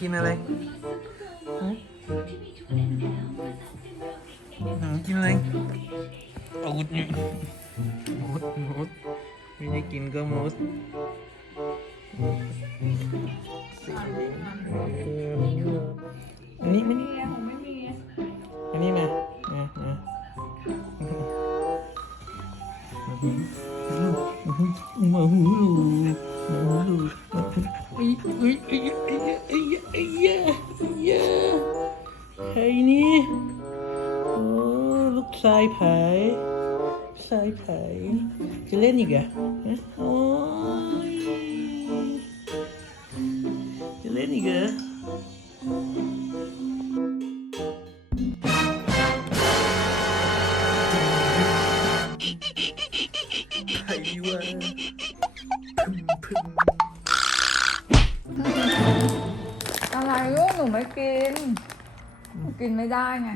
กินอะไรหึหนูกินอะไรเอาวุดนี่มุดมุดไม่ได้กินก็มุดอั นี่โอ้ลูกทรายไผ่ทรายไผ่จะเล่นอีกเหรอฮะโอ้ยจะเล่นอีกเหรอใครวะพึ่งพึ่งอะไรลูกหนูไม่กินหนู กินไม่ได้ไง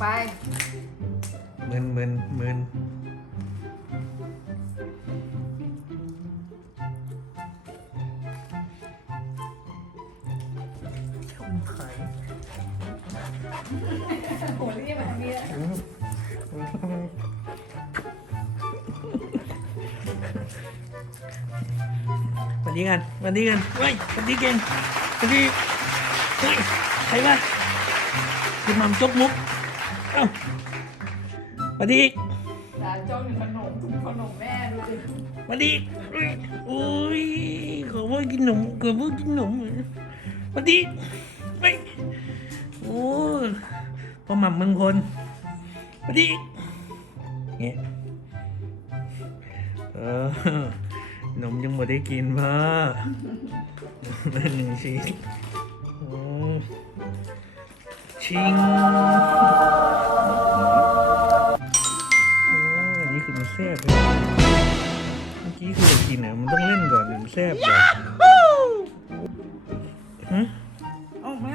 ไปมึนมึนมึนช่องไข่โอ้ยนี่มันมีสวัสดีกันสวัสดีกันเฮ้ยสวัสดีเก่งสวัสดีเฮ้ยใครวะคุณหมัมจกมุก เอ้าสวัสดีดาจ้องอยู่ขนมถุงขนมแม่ดูสิสวัสดีอุ้ยโอ้ยขอว่ากินขนมขอว่ากินขนมสวัสดีไปโอ้พ่อหม่ำเมืองพลสวัสดีเนี่ยเออขนมยังไม่ได้กินมาหนึ่งชิ้นโอ้ ชิงโอ้อันนี้คือมันแซ่บเลยเมื่อกี้คืออยากกินอะมันต้องเล่นก่อนถึงแซ่บก่อนฮะออกมา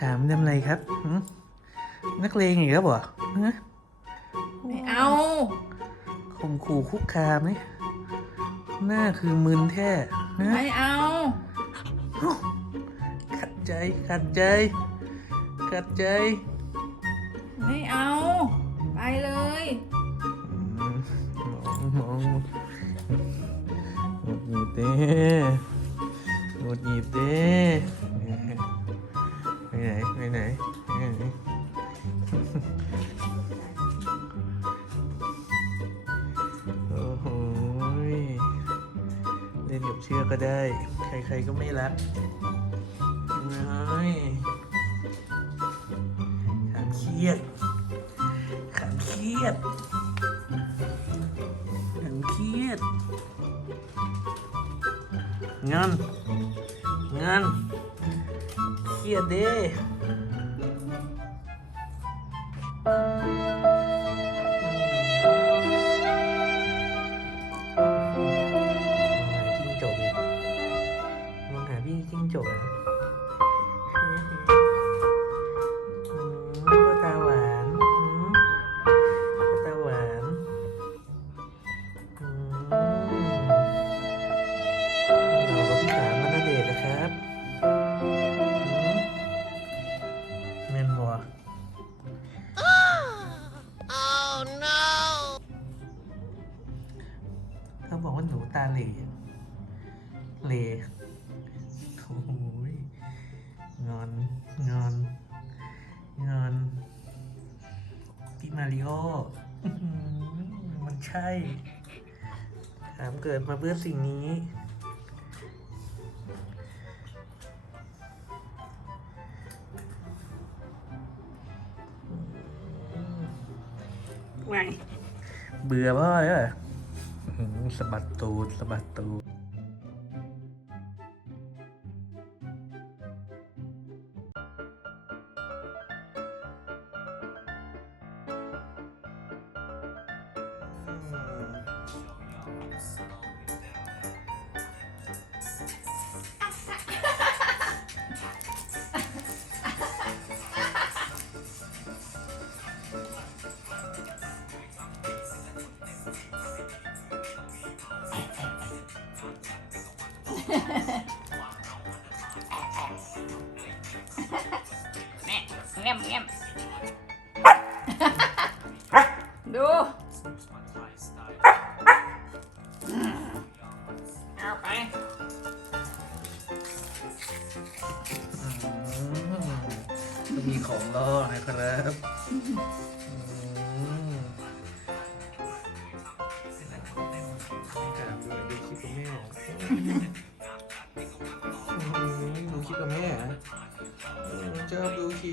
ถามทำอะไรครับหึนักเลงอีกครับเหรอฮะไม่เอาข่มขู่คุกคามนี่หน้าคือมึนแท้ฮะ ไม่เอา ขัดใจ ขัดใจ ขัดใจ ไม่เอา ไปเลยอืมมองมองหงุดหงิดเด้ รๆก็ไม่รักน้อยขามเครียดขามเครียดขันเครียดเงินเงินเครียดเด้ เมนบัวเขาบอกว่าหนูตาเหล่เหล่โอ้ยงอนงอนงอนพี่มาริโอมันใช่ถามเกิดมาเพื่อสิ่งนี้ ว้ายเบื่อพ่อเลยสะบัดตูดสะบัดตูด แม่เงี้ยมเงี้ยมดูเอาไปก็มีของล่อนะครับอืมดูคลิปกับแม่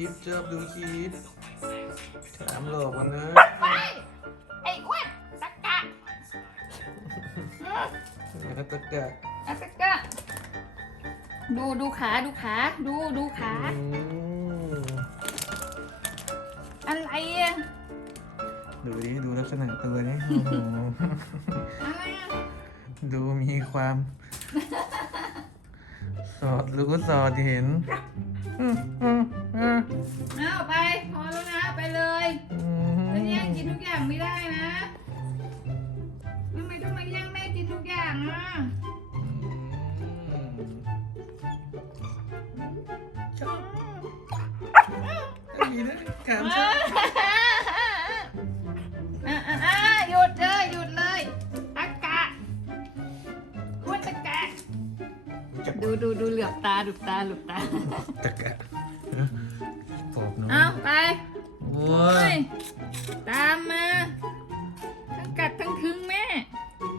อบดูคลิปชอบดูคลิปถามหลอกวันนะไปไอ้อ้วนตะกะแล้วตะกะอะตะกะ ดูดูขาดูขา ดูดูขา อืมอะไรอะดูดิดูลักษณะตัวนี้โอ้โหอะไรอะดูมีความ สอดรู้สอดเห็นอืมอืม อืมเอาไปพอแล้วนะไปเลยอืมแล้วแย่งกินทุกอย่างไม่ได้นะทำไมต้องมาแย่งแม่กินทุกอย่างอะชอบดีนะถามชอบอะอะอะหยุดเลยหยุดเลยตะกะพูดตะกะดูดูดูเหลือบตาดูตาเหลือบตา ตะกะ ไปโว้เฮ้ยยตามมา ทั้งกัดทั้งทึงแม่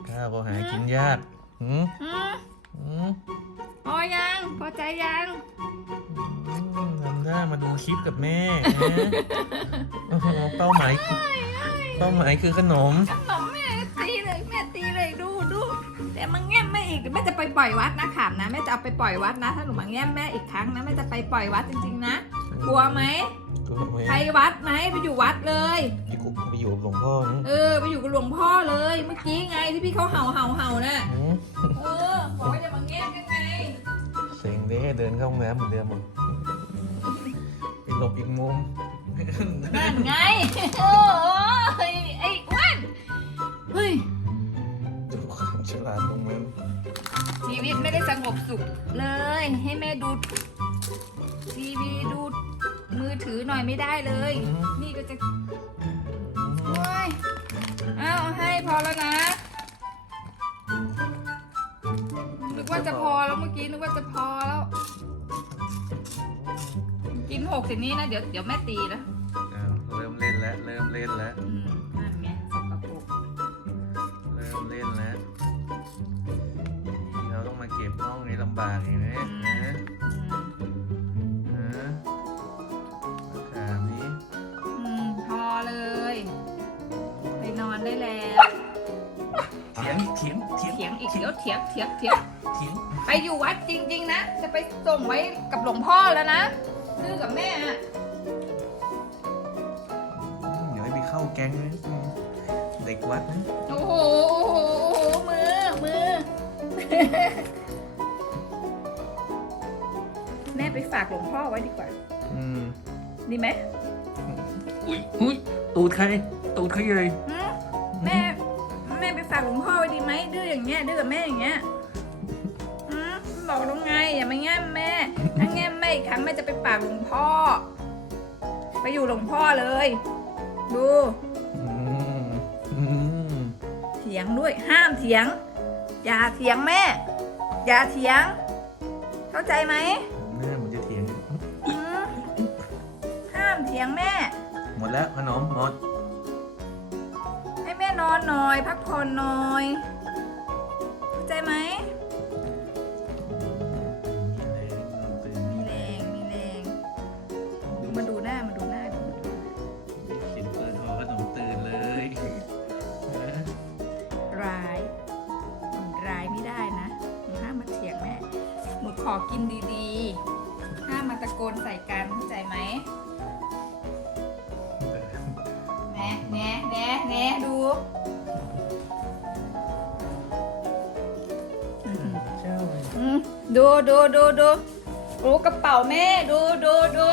ข้าวก็หากินยากหืมอืมหืมพอยังพอใจยังอืมทำได้มาดูคลิปกับแม่นะโอ้โหเป้าหมายคือเป้าหมายคือขนม ขนมแม่ตีเลยแม่ตีเลยดูดูแต่มันแง้มแม่อีกเดี๋ยวแม่จะไปปล่อยวัดนะขามนะแม่จะเอาไปปล่อยวัดนะ ถ้าหนูมาแง้มแม่อีกครั้งนะแม่จะไปปล่อยวัดจริงๆนะ กลัวไหมกลัวไหมไปวัดไหมไปอยู่วัดเลย ไปกูไปอยู่กับหลวงพ่อนะเออ ไปอยู่กับหลวงพ่อเลย เมื่อกี้ไงที่พี่เขาเห่าเห่าเห่าน่ะหืมเออบอกว่าจะมาแง้มกันไงเซ็งเด้เดินเข้าห้องน้ำเหมือนเดิมหมดไปหลบอีกมุมนั่นไงโอ้ยไอ้อ้วนเฮ้ยดูความฉลาดของมันชีวิตไม่ได้สงบสุขเลย ให้แม่ดูทีวีดู มือถือหน่อยไม่ได้เลย นี่ก็จะโอ้ยเอาให้พอแล้วนะ นึกว่าจะพอแล้วเมื่อกี้นึกว่าจะพอแล้ว กินหกสินี้นะ เดี๋ยวเดี๋ยวแม่ตีนะ ยงอีกเดี๋ยวเถียงเถียงเถียงเถียงไปอยู่วัดจริง ๆ นะ จะไปส่งไว้กับหลวงพ่อแล้วนะดื้อกับแม่อะอืมเดี๋ยวให้ไปเข้าแก๊งนะอืมเด็กวัดนะโอ้โหโอ้โหมือมือ แม่ไปฝากหลวงพ่อไว้ดีกว่า อืมดีไหมอุ้ยอุ้ยตูดใครตูดใครเลยหืมแม่แม่ไปฝากหลวงพ่อไว้ดีไหมดื้ออย่างเงี้ยดื้อกับแม่อย่างเงี้ยหืมบอกแล้วไงอย่ามาแง่มแม่ถ้าแง่มแม่อีกครั้งแม่จะไปฝากหลวงพ่อ ไปอยู่หลวงพ่อเลย ดูอืมอืมเถียงด้วยห้ามเถียง อย่าเถียงแม่ อย่าเถียง เข้าใจไหมแม่ผมจะเถียง อืมห้ามเถียงแม่ หมดแล้วขนมหมดให้แม่น อนหน่อย พักผ่อนหน่อยเข้าใจไหมมีแรงมีแรงดูมาดูหน้ามาดูหน้าดูมาดูหน้าเสียงเปิดหัวก็หนุ่ตื่นเลยร้ายร้ายไม่ได้นะห้ามมาเถียงแม่หนูขอกินดีๆห้ามมาตะโกนใส่กันเข้าใจไหมแนะแนะแนะแนะดู ดูดูดูดูโอ้กระเป๋าแม่ ดูดูดู